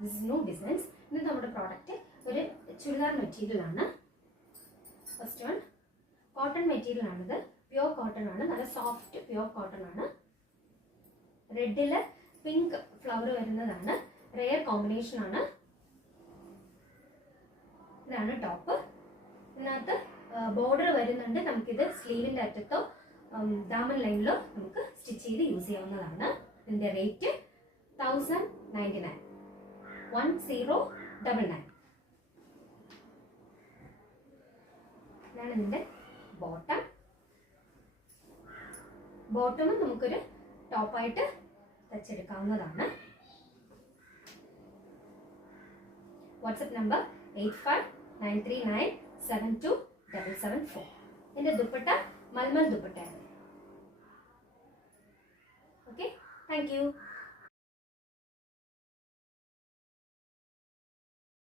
This is new designs. ഇത് നമ്മുടെ product ഒരു ചുരിദാർ മെറ്റീരിയൽ ആണ്. ഫസ്റ്റ് വൺ കോട്ടൺ മെറ്റീരിയൽ ആണിത്. പ്യുവർ കോട്ടൺ ആണ്, നല്ല സോഫ്റ്റ് പ്യുവർ കോട്ടൺ ആണ്. റെഡിൽ പിങ്ക് ഫ്ലവർ വരുന്നതാണ്. റെയർ കോമ്പിനേഷൻ ആണ്. ഇതാണ് ടോപ്പ്. ഇതിനകത്ത് ബോർഡർ വരുന്നുണ്ട്. നമുക്കിത് സ്ലീവിന്റെ അറ്റത്തോ ദാമൻ ലൈനിലോ നമുക്ക് സ്റ്റിച്ച് ചെയ്ത് യൂസ് ചെയ്യാവുന്നതാണ്. ഇതിന്റെ റേറ്റ് 1099, 1099. ഇതാണ് ഇതിന്റെ ബോട്ടം. ബോട്ടമും നമുക്കൊരു ടോപ്പായിട്ട് തച്ചെടുക്കാവുന്നതാണ്. WhatsApp number 8593972774. ഇതിന്റെ ദുപ്പട്ട മൽമൽ ദുപ്പട്ടയാണ്. Okay, thank you.